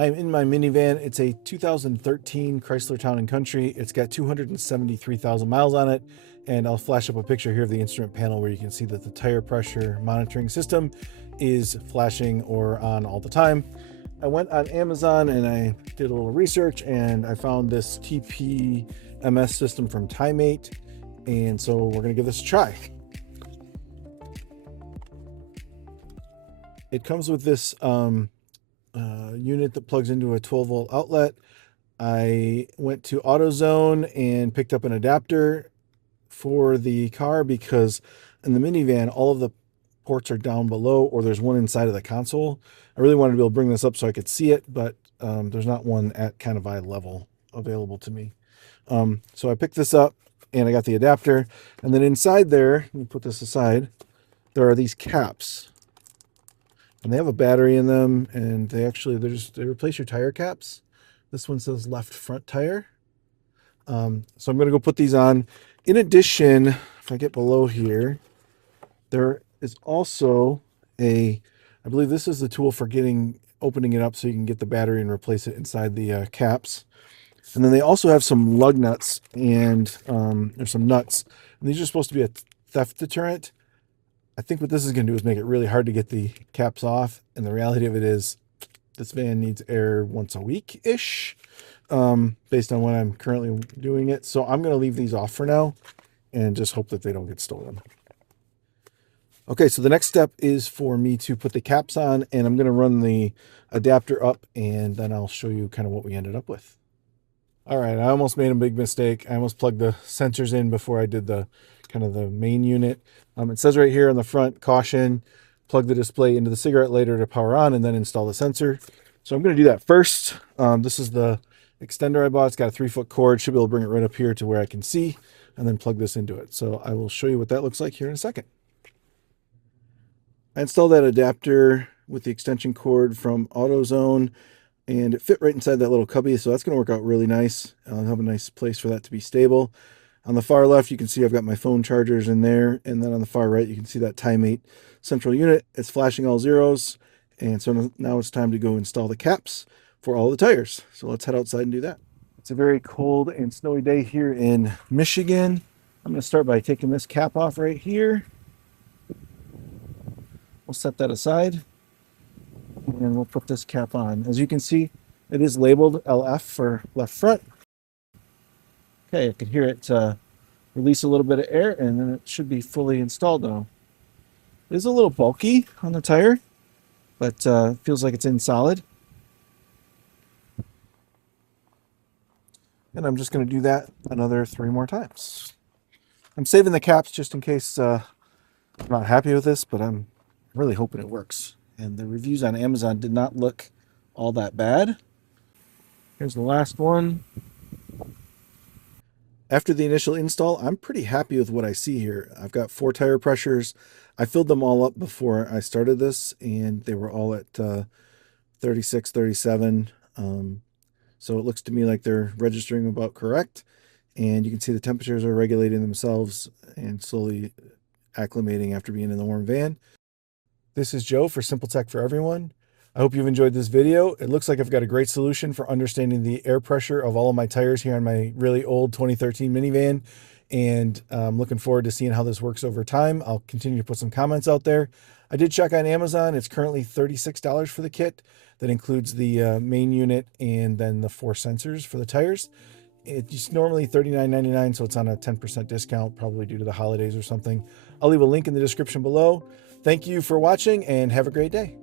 I'm in my minivan. It's a 2013 Chrysler Town & Country. It's got 273,000 miles on it, and I'll flash up a picture here of the instrument panel where you can see that the tire pressure monitoring system is flashing or on all the time. I went on Amazon and I did a little research, and I found this TPMS system from Tymate, and so we're going to give this a try. It comes with this unit that plugs into a 12-volt outlet. I went to AutoZone and picked up an adapter for the car because in the minivan, all of the ports are down below, or there's one inside of the console. I really wanted to be able to bring this up so I could see it, but there's not one at kind of eye level available to me. So I picked this up and I got the adapter, and then inside there, let me put this aside, there are these caps. And they have a battery in them, and they replace your tire caps. This one says left front tire. So I'm going to go put these on. In addition, if I get below here, there is also I believe this is the tool for opening it up so you can get the battery and replace it inside the caps. And then they also have some lug nuts and there's some nuts. And these are supposed to be a theft deterrent. I think what this is going to do is make it really hard to get the caps off. And the reality of it is this van needs air once a week-ish, based on when I'm currently doing it. So I'm going to leave these off for now and just hope that they don't get stolen. Okay, so the next step is for me to put the caps on, and I'm going to run the adapter up, and then I'll show you kind of what we ended up with. All right, I almost made a big mistake. I almost plugged the sensors in before I did the main unit. It says right here on the front, caution, plug the display into the cigarette lighter to power on and then install the sensor. So I'm going to do that first. This is the extender I bought. It's got a 3-foot cord. Should be able to bring it right up here to where I can see, and then plug this into it. So I will show you what that looks like here in a second. I installed that adapter with the extension cord from AutoZone, and it fit right inside that little cubby, so that's going to work out really nice. I'll have a nice place for that to be stable. On the far left, you can see I've got my phone chargers in there, and then on the far right, you can see that Tymate central unit. It's flashing all zeros, and so now it's time to go install the caps for all the tires. So let's head outside and do that. It's a very cold and snowy day here in Michigan. I'm going to start by taking this cap off right here. We'll set that aside, and we'll put this cap on. As you can see, it is labeled LF for left front. Okay, I can hear it release a little bit of air, and then it should be fully installed now. It is a little bulky on the tire, but feels like it's in solid. And I'm just going to do that another 3 more times. I'm saving the caps just in case I'm not happy with this, but I'm really hoping it works. And the reviews on Amazon did not look all that bad. Here's the last one. After the initial install, I'm pretty happy with what I see here. I've got 4 tire pressures. I filled them all up before I started this, and they were all at 36, 37. So it looks to me like they're registering about correct. And you can see the temperatures are regulating themselves and slowly acclimating after being in the warm van. This is Joe for Simple Tech for Everyone. I hope you've enjoyed this video. It looks like I've got a great solution for understanding the air pressure of all of my tires here on my really old 2013 minivan. And I'm looking forward to seeing how this works over time. I'll continue to put some comments out there. I did check on Amazon. It's currently $36 for the kit. That includes the main unit and then the 4 sensors for the tires. It's normally $39.99, so it's on a 10% discount, probably due to the holidays or something. I'll leave a link in the description below. Thank you for watching, and have a great day.